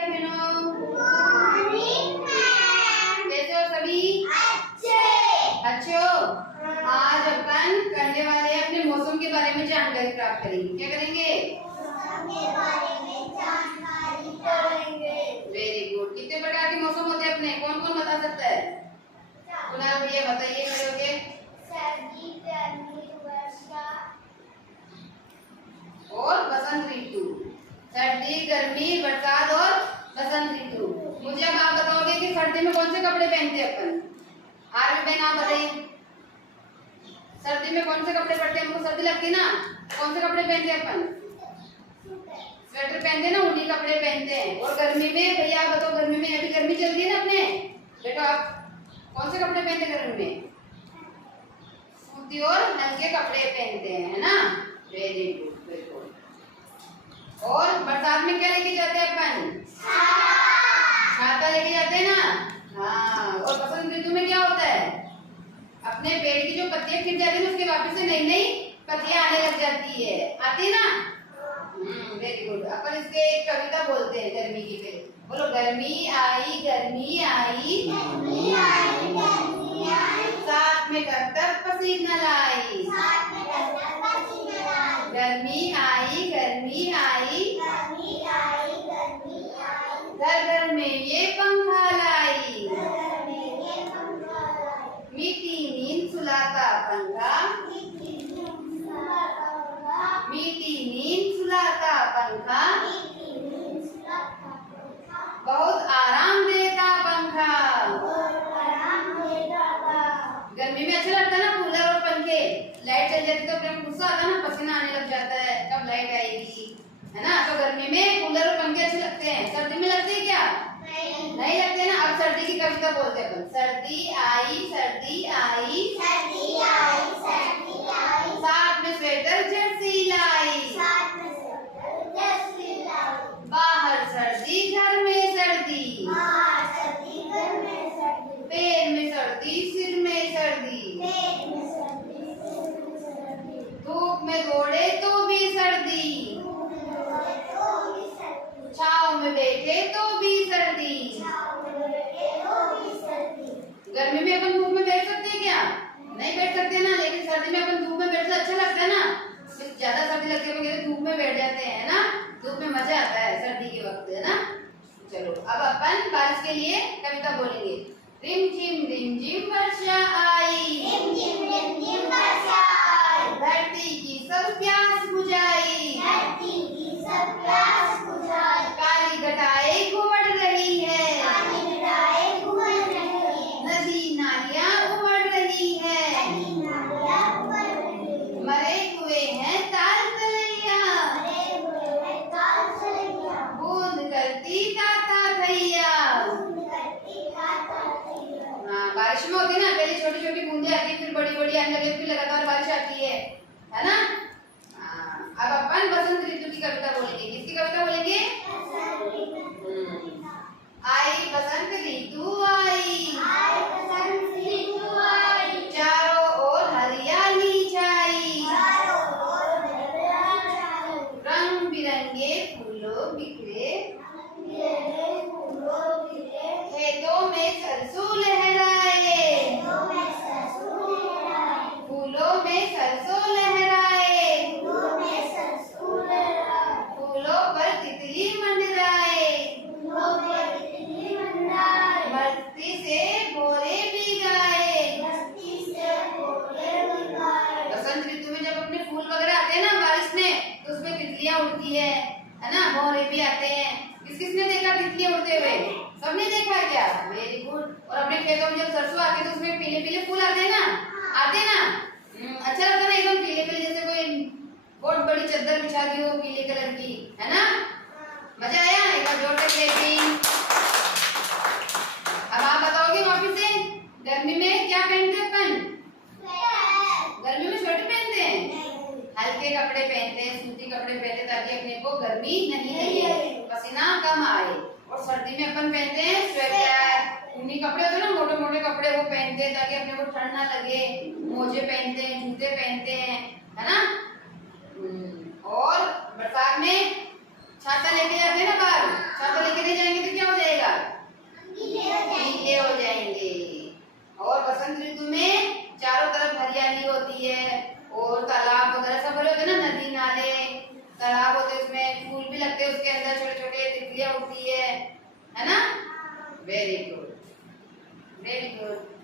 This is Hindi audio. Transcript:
क्या बहनों? कैसे हो सभी? अच्छे हो? आज अपन करने वाले हैं अपने मौसम के बारे में जानकारी प्राप्त करेंगे। क्या करेंगे? Very good. कितने प्रकार के मौसम होते हैं अपने? कौन कौन बता सकता है? कुणाल भैया बताइए खड़े होके। सर्दी, गर्मी, वर्षा और बसंत ऋतु। सर्दी, गर्मी, बरसात और बसंत ऋतु। मुझे अब आप बताओगे कि सर्दी में कौन से कपड़े पहनते हैं अपन? आर्मी बहन आप बताइए, सर्दी में कौन से कपड़े पड़ते हैं? हमको सर्दी लगती है ना, कौन से कपड़े पहनते हैं अपन? स्वेटर पहनते हैं ना, ऊनी कपड़े पहनते हैं। और गर्मी में भैया आप बताओ, गर्मी में अभी गर्मी चल रही है ना अपने बेटा, आप कौन से कपड़े पहनते हैं गर्मी में? सूती और हल्के कपड़े पहनते हैं, है ना। वेरी गुड, बिल्कुल। और बरसात में क्या लेके जाते हैं अपन? छाता लेके जाते हैं ना। हाँ। और बसंत ऋतु में क्या होता है? अपने पेड़ की जो पत्तियां खिल जाती है उसके वापस से नई नई पत्तियां आने लग जाती है, आती है ना। Very good. अपन इसके एक कविता बोलते हैं गर्मी की। फिर बोलो, गर्मी आई गर्मी आई, गर्मी आई, गर्मी आई, साथ में कब तक पसीना लाई। साथ में कब पसीना लाई। गर्मी आई गर्मी आई, गर्मी आई, गर्मी आई, घर घर में ये पंखा लाई। घर में ये पंखा लाई। मीठी नींद सुलाता पंखा, मीठी नींद सुलाता पंखा, मीठी नींद सुलाता पंखा, मीठी नींद सुलाता पंखा, बहुत आराम देता पंखा। और आराम देता था। गर्मी में अच्छा लगता है ना कूलर और पंखे। लाइट चल जाती तो अपने को गुस्सा आता है ना, पसीना आने लग जाता है, कब लाइट आएगी, है ना। तो गर्मी में कूलर और पंखे अच्छे लगते हैं। सर्दी में लगते हैं क्या? नहीं लगते ना। अब सर्दी की कविता बोलते हैं अपन। सर्दी आई सर्दी आई, सर्दी आई, सर्दी आई, साथ में स्वेटर जर्सी लाई। साथ में स्वेटर जर्सी लाई। बाहर सर्दी घर में सर्दी, बाहर सर्दी, घर में सर्दी, पैर में सर्दी सिर में सर्दी, पेट में सर्दी, सिर में सर्दी, धूप में दौड़े तो भी सर्दी, धूप में दौड़े तो भी सर्दी, छाँव में बैठे तो भी सर्दी। छाँव में बैठे तो भी सर्दी। गर्मी में अपन धूप में बैठ सकते हैं क्या? नहीं बैठ सकते ना। लेकिन सर्दी में अपन धूप में बैठते अच्छा लगता है ना। ज्यादा सर्दी लगती है तो धूप में बैठ जाते हैं ना, धूप में मजा आता है सर्दी के वक्त, है ना। चलो अब अपन बारिश के लिए कविता बोलेंगे। रिम झिम वर्षा आई, रिम झिम वर्षा आई, धरती की सब प्यास बुझाई, धरती की सब प्यास बुझाई, काली घटाएं घुमड़ रही है, काली घटाएं घुमड़ रही है, नदी नालियां उमड़ रही है, नदी नालियां उमड़ रही है, मरे हुए हैं ताल तलैया, मरे हुए हैं ताल तलैया, बूंद करती ताता थैया। बूंद करती ताता थैया। हाँ, बारिश में होती है ना, पहले छोटी छोटी बूंदे आती है, फिर बड़ी बड़ी आने लगे, फिर लगातार बारिश आती है ना। हाँ, अब अपन बसंत ऋतु की कविता बोलेंगे। किसकी कविता बोलेंगे? आई बसंत ऋतु आई, आई बसंत ऋतु आई, चारों ओर हरियाली छाई, चारों ओर हरियाली छाई, रंग बिरंगे फूलों बिखरे, रंग-बिरंगे फूलों खिले, खेतों में सरसों लहराए, खेतों में सरसों लहराए, फूलों में सरसों लहराए, फूलों में सरसों लहराए, फूलों पर तितली मंडराए, फूलों में तितली मंडराए, मस्ती से भोरे भी गाए। मस्ती से भोरे भी गाए। बसंत ऋतु में जब अपने फूल वगैरह आते हैं ना बारिश में, तो उसमें तितलियां उड़ती है ना, भौरे भी आते हैं। किस किसने देखा तितलियां उड़ते हुए? सबने देखा है क्या? Very good. और अपने खेतों में जब सरसों आती है तो उसमें पीले पीले फूल आते हैं ना, आते हैं ना। अच्छा लगता है ना, एकदम पीले पीले, जैसे कोई बहुत बड़ी चादर बिछा दी हो पीले कलर की, है ना। मजा आया? एक बार जोर से क्लैपिंग। अब आप बताओगे वापिस से, गर्मी में क्या पहनते हैं अपन? गर्मी में स्वेटर पहनते हैं, हल्के कपड़े पहनते हैं, सूती कपड़े पहनते हैं, ताकि अपने को गर्मी नहीं लगे, पसीना कम आए। और सर्दी में अपन पहनते हैं स्वेटर, ऊनी कपड़े होते हैं ना, मोटे मोटे कपड़े, वो पहनते हैं ताकि अपने को ठंड ना लगे। मोजे पहनते हैं, जूते पहनते हैं, है ना। और बरसात में छाता लेके जाते हैं ना, बाहर छाता लेके नहीं जाएंगे तालाब होते हैं, उसमें फूल भी लगते हैं, उसके अंदर छोटे छोटे तितलियां उड़ती है ना? Very good, very good.